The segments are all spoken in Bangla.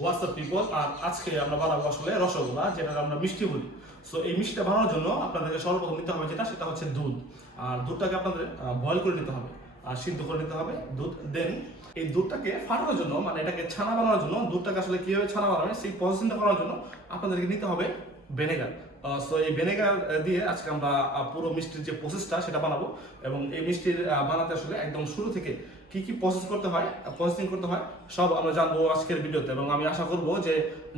হোয়াটসঅ্যাপ পিপল, আর আজকে আমরা বানাবো আসলে রসগোল্লা, যেটা আমরা মিষ্টি বলি। সো এই মিষ্টিটা বানানোর জন্য আপনাদেরকে সর্বপ্রথম নিতে হবে সেটা হচ্ছে দুধ। আর দুধটাকে আপনাদের বয়েল করে নিতে হবে আর সিদ্ধ করে নিতে হবে দুধ। দেন এই দুধটাকে ফাটানোর জন্য, মানে এটাকে ছানা বানানোর জন্য, দুধটাকে আসলে কিভাবে ছানা বানাবে সেই প্রসেসিংটা করার জন্য আপনাদেরকে নিতে হবে ভিনেগার। সো এই ভিনেগার দিয়ে আজকে আমরা পুরো মিষ্টির যে প্রসেসটা সেটা বানাবো, এবং এই মিষ্টির বানাতে আসলে একদম শুরু থেকে কি কি প্রসেসিং করতে হয় সব আমরা জানবো আজকের ভিডিওতে। এবং আমি আশা করবো যে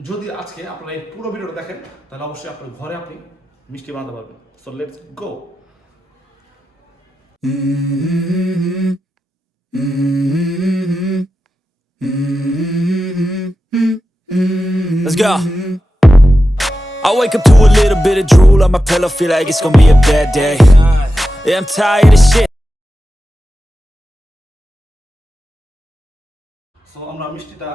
যদি আজকে আপনারা এই পুরো ভিডিওটা দেখেন তাহলে অবশ্যই আপনার ঘরে আপনি মিষ্টি বানাতে পারবেন। So let's go. Let's go. I wake up to a little bit of drool on my pillow, feel like it's gonna be a bad day. Yeah, I'm tired of shit. So আমরা মিষ্টিটা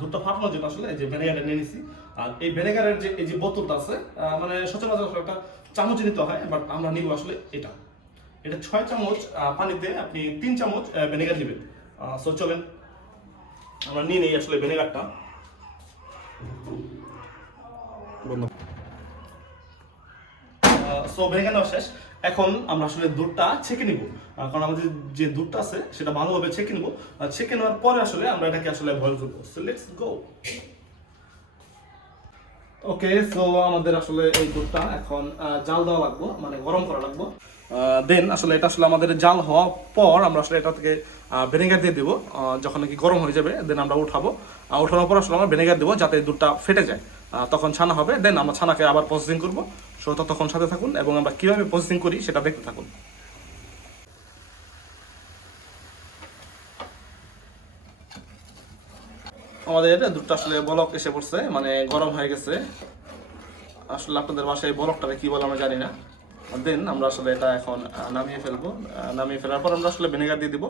দুধটা ফাটানোর জন্য আসলে এই যে ভিনেগারটা নিয়ে নিছি। আর এই ভিনেগারের যে এই যে বোতলটা আছে, মানে সচরাচর একটা চামচ নিতে হয়, বাট আমরা নিব আসলে এটা 6 চামচ পানিতে আপনি 3 চামচ ভিনেগার দিবেন। সো চলেন আমরা নিয়ে নিই আসলে ভিনেগারটা। সো ভিনেগার নেওয়া শেষ। এখন আমরা আসলে দুধটা ছেঁকে নিব, কারণ আমাদের যে দুধটা আছে সেটা ভালোভাবে ছেঁকে নিব। ছেঁকে নেওয়ার পরে আসলে আমরা এটাকে আসলে বয়েল করবো। So let's go. Okay, so আমাদের আসলে এই দুধটা এখন জাল দেওয়া লাগবে, মানে গরম করা লাগবে। দেন আসলে এটা আসলে আমাদের জাল হওয়ার পর আমরা আসলে এটা থেকে ভিনেগার দিয়ে দেবো। যখন নাকি গরম হয়ে যাবে দেন আমরা উঠাবো। উঠানোর পর আসলে আমরা ভিনেগার দেবো যাতে দুধটা ফেটে যায়, তখন ছানা হবে। দেন আমরা ছানাকে আবার প্রসেসিং করবো। সো ততক্ষণ সাথে থাকুন এবং আমরা কীভাবে প্রসেসিং করি সেটা দেখতে থাকুন। আমাদের দুধটা আসলে বলক এসে পড়ছে, মানে গরম হয়ে গেছে। আসলে আপনাদের বাসায় বলকটাকে কি বলে আমরা জানি না। দেন আমরা আসলে এটা এখন নামিয়ে ফেলবো। নামিয়ে ফেলার পর আমরা আসলে ভিনেগার দিয়ে দিব।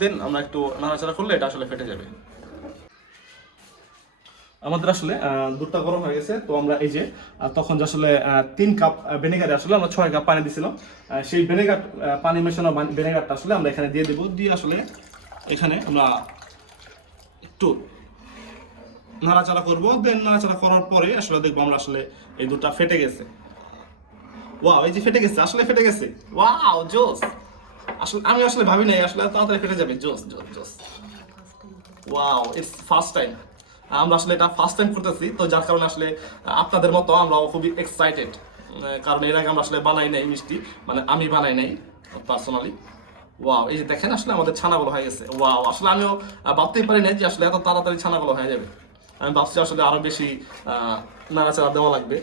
দেন আমরা একটু নাড়াচাড়া করলে এটা আসলে ফেটে যাবে। আমাদের আসলে দুধটা গরম হয়ে গেছে। তো আমরা এই যে তখন যে আসলে 3 কাপ ভিনেগারে আসলে আমরা 6 কাপ পানি দিছিলাম, সেই ভিনেগার পানি মেশানো ভিনেগারটা আসলে আমরা এখানে দিয়ে দেবো। দিয়ে আসলে এখানে আমরা একটু নাড়াচাড়া করবো। দেন নাড়াচাড়া করার পরে আসলে দেখবো আমরা আসলে এই দুধটা ফেটে গেছে। ওয়াও, এই যে ফেটে গেছে, আসলে ফেটে গেছে। ওয়াও, জোস। আসলে আমি আসলে ভাবি নাই আসলে তাড়াতাড়ি ফেটে যাবে। জোস জোস জোস। Wow, its first time. আমরা আসলে এটা ফার্স্ট টাইম করতেছি, তো যার কারণে আসলে আপনাদের মতো আমরাও খুবই এক্সাইটেড, কারণ এর আগে আমরা আসলে বানাই নাই মিষ্টি, মানে আমি বানাই নাই পার্সোনালি। ওয়াও, এই যে দেখেন আসলে আমাদের ছানাগুলো হয়ে গেছে। ওয়াও, আসলে আমিও ভাবতেই পারি না যে আসলে এত তাড়াতাড়ি ছানাগুলো হয়ে যাবে। আমি ভাবছি আসলে আরো বেশি নাড়াচাড়া দেওয়া লাগবে।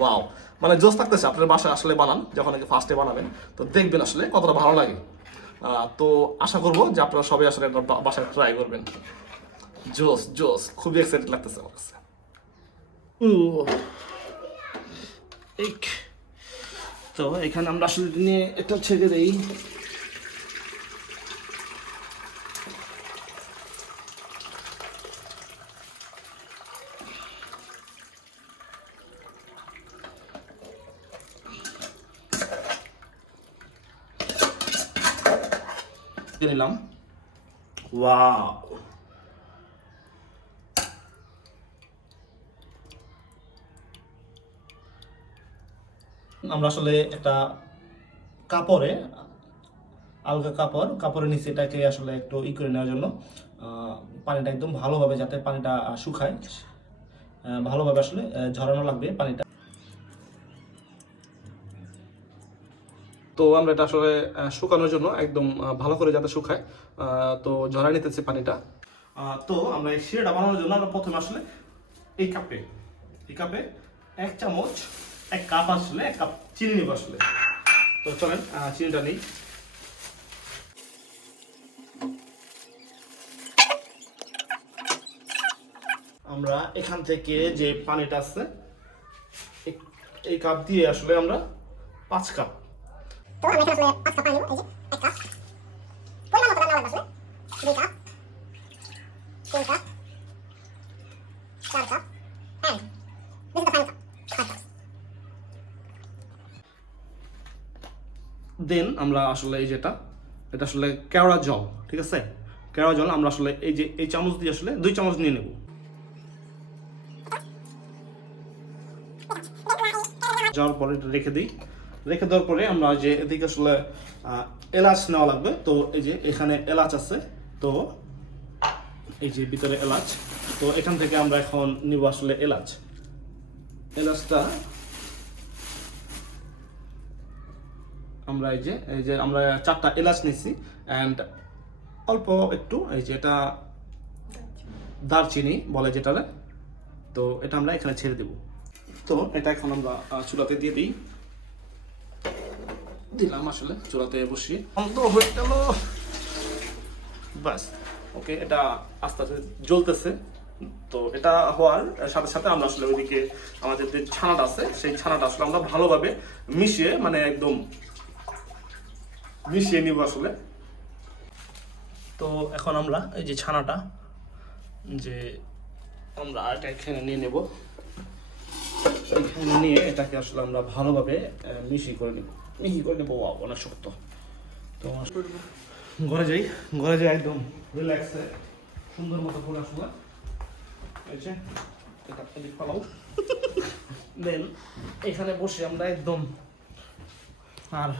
ওয়াও, মানে জোস থাকতেছে। আপনার বাসায় আসলে বানান, যখন নাকি ফার্স্টে বানাবেন তো দেখবেন আসলে কতটা ভালো লাগে। তো আশা করবো যে আপনারা সবাই আসলে এটা বাসায় ট্রাই করবেন। জোস জোস, খুবই এক্সাইটেড লাগতেছে আমার কাছে। তো এখানে আমরা আসলে নিয়ে এটা ছেড়ে দেই। নিলাম। ওয়াও, আমরা আসলে একটা কাপড়ে, আলগা কাপড়ের নিচে এটাকে আসলে একটু করে নেওয়ার জন্য পানিটা একদম ভালোভাবে, যাতে পানিটা শুকায়, ভালোভাবে আসলে ঝরানো লাগবে পানিটা। তো আমরা এটা আসলে শুকানোর জন্য একদম ভালো করে যাতে শুকায়, তো ঝরাই নিতেছি পানিটা। তো আমরা এই শিরাটা বানানোর জন্য আমরা প্রথমে আসলে এই কাপে 1 চামচ, 1 কাপ আসলে 1 কাপ চিনি নিব আসলে। তো চলেন চিনিটা নিই। আমরা এখান থেকে যে পানিটা আছে এই কাপ দিয়ে আসলে আমরা 5 কাপ। তো আমরা এখানে আসলে 5 কাপ পানি নেব। এই যে 1 কাপ পরিমাণ মতো রান্না লাগবে আসলে। 2 cup, 3 cup, 4 cup, and this is the final cup, 5 cups. দেন আমরা আসলে এই যেটা, এটা আসলে কেওড়া জল, ঠিক আছে? কেওড়া জল আমরা আসলে এই যে এই চামচ দিয়ে আসলে 2 চামচ নিয়ে নেব। যাওয়ার পরে এটা রেখে দিই। রেখে দেওয়ার পরে আমরা যে এদিকে আসলে এলাচ নেওয়া লাগবে। তো এই যে এখানে এলাচ আছে, তো এই যে ভিতরে এলাচ, তো এখান থেকে আমরা এখন নিব আসলে এলাচটা আমরা এই যে আমরা 4টা এলাচ নিছি, অ্যান্ড অল্প একটু এই যে এটা দারচিনি বলে যেটারে, তো এটা আমরা এখানে ছেড়ে দেব। তো এটা এখন আমরা চুলাতে দিয়ে দিলাম আসলে চুলাতে বসিয়ে, বন্ধ হয়ে গেল, বাস। ওকে, এটা আস্তে আস্তে জ্বলতেছে। তো এটা হওয়ার সাথে সাথে আমরা আসলে ওইদিকে আমাদের যে ছানাটা আছে সেই ছানাটা আসলে আমরা ভালোভাবে মিশিয়ে, মানে একদম মিশিয়ে নিব আসলে। তো এখন আমরা এই যে ছানাটা যে আমরা এটা এখানে নিয়ে নেব, এখানে নিয়ে এটাকে আসলে আমরা ভালোভাবে মিহি করে নেব। অনেক শক্ত। তো ঘরে যাই একদম রিল্যাক্সে সুন্দর মতো করে আসলে এই যে এটা এদিক পালাও, দেন এখানে বসে আমরা একদম, আর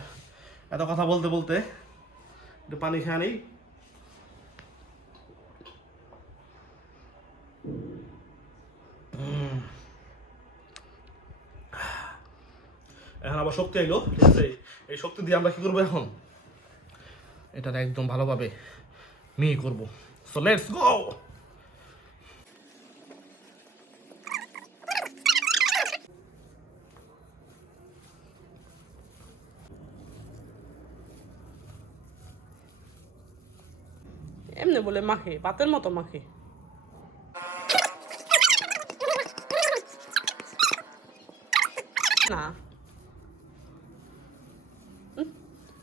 এত কথা বলতে বলতে একটু পানি খেয়ে নেই। এখন আবার শক্তি আইলো, ঠিক আছে? এই শক্তি দিয়ে আমরা কি করবো এখন, এটা একদম ভালোভাবে মিহি করবো। So let's go. এমনি বলে মাখে, ভাতের মতো মাখে। না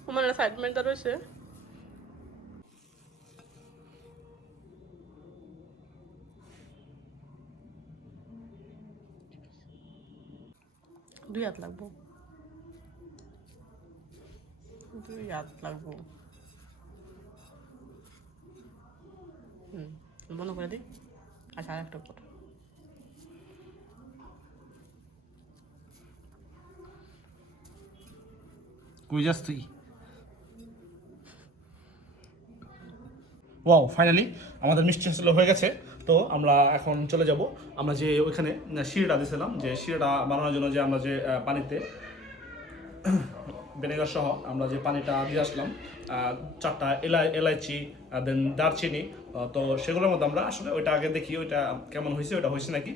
আমার সাইড মেনটা রয়েছে। দুই হাত লাগবো। বন্ধ করে দিই। আচ্ছা, আর একটা কথা, কই যাস তুই? ওয়াও, ফাইনালি আমাদের মিষ্টি আসলে হয়ে গেছে। তো আমরা এখন চলে যাব, আমরা যে ওইখানে শিরাটা দিয়েছিলাম, যে শিরাটা বানানোর জন্য যে আমরা যে পানিতে ভিনেগার সহ আমরা যে পানিটা দিয়ে আসলাম, 4টা এলাইচি, দেন দারচিনি, তো সেগুলোর মধ্যে আমরা আসলে ওইটা আগে দেখি ওইটা কেমন হয়েছে, ওইটা হয়েছে নাকি।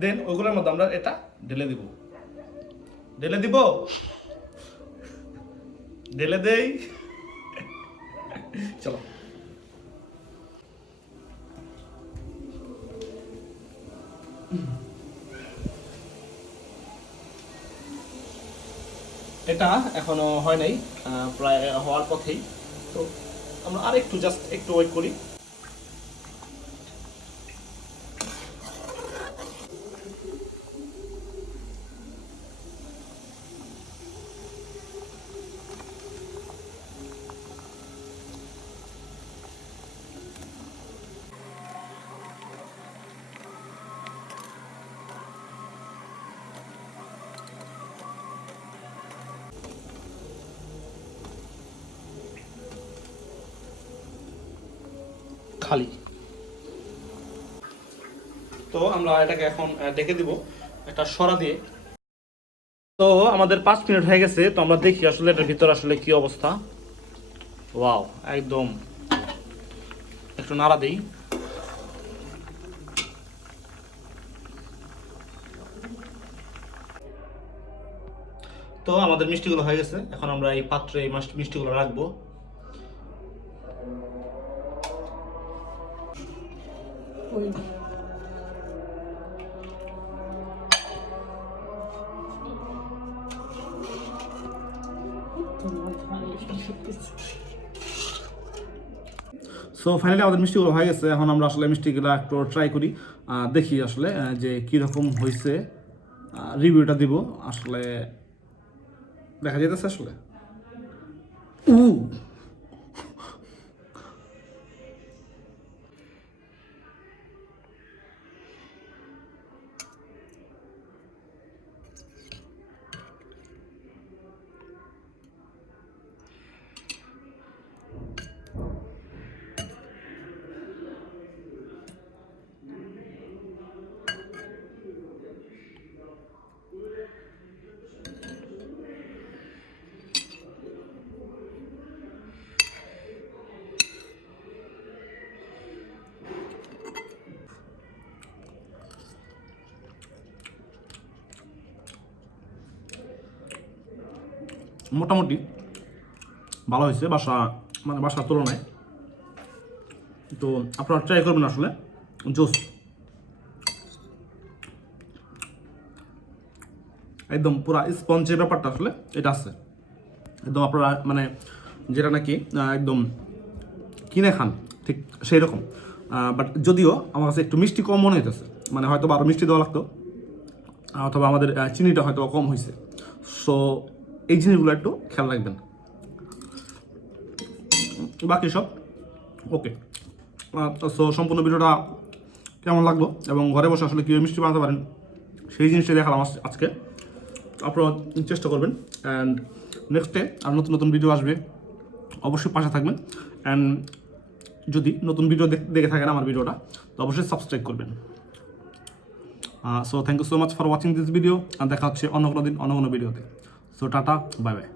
দেন ওইগুলোর মধ্যে আমরা এটা ঢেলে দিব ঢেলে দেই। চলো। এটা এখনো হয় নাই, প্রায় হওয়ার পথেই। তো আমরা আরেকটু জাস্ট একটু ওয়েট করি। খালি। তো আমরা এটাকে এখন ডেকে দিব একটা সরা দিয়ে। তো আমাদের 5 মিনিট হয়ে গেছে, তো আমরা দেখি আসলে এটার ভিতর আসলে কি অবস্থা। ওয়াও, একদম একটু নাড়া দেই। তো আমাদের মিষ্টিগুলো হয়ে গেছে, এখন আমরা এই পাত্রে এই মিষ্টিগুলো রাখবো। সো ফাইনালি আমাদের মিষ্টিগুলো হয়ে গেছে, এখন আমরা আসলে মিষ্টিগুলো একটু ট্রাই করি, দেখি আসলে যে কীরকম হয়েছে, রিভিউটা দিব আসলে। দেখা যেতেছে আসলে মোটামুটি ভালো হয়েছে বাসার তুলনায়। তো আপনারা ট্রাই করবেন আসলে জুস একদম পুরা স্পঞ্জের ব্যাপারটা আসলে এটা আছে একদম, আপনারা মানে যেটা নাকি একদম কিনে খান ঠিক সেই রকম। বাট যদিও আমার কাছে একটু মিষ্টি কম মনে হইতেছে, মানে হয়তো আরও মিষ্টি দেওয়া লাগতো, অথবা আমাদের চিনিটা হয়তো কম হয়েছে। সো এই জিনিসগুলো একটু খেয়াল রাখবেন। বাকি সব ওকে। সো সম্পূর্ণ ভিডিওটা কেমন লাগলো এবং ঘরে বসে আসলে কীভাবে মিষ্টি বানাতে পারেন সেই জিনিসটা দেখালাম আজকে। আপনারা চেষ্টা করবেন অ্যান্ড নেক্সটে আর নতুন নতুন ভিডিও আসবে, অবশ্যই পাশে থাকবেন। অ্যান্ড যদি নতুন ভিডিও দেখে থাকেন আমার ভিডিওটা, তো অবশ্যই সাবস্ক্রাইব করবেন। So thank you so much for watching this video, আর দেখা হচ্ছে অন্য কোনো দিন অন্য কোনো ভিডিওতে। So tata, bye by.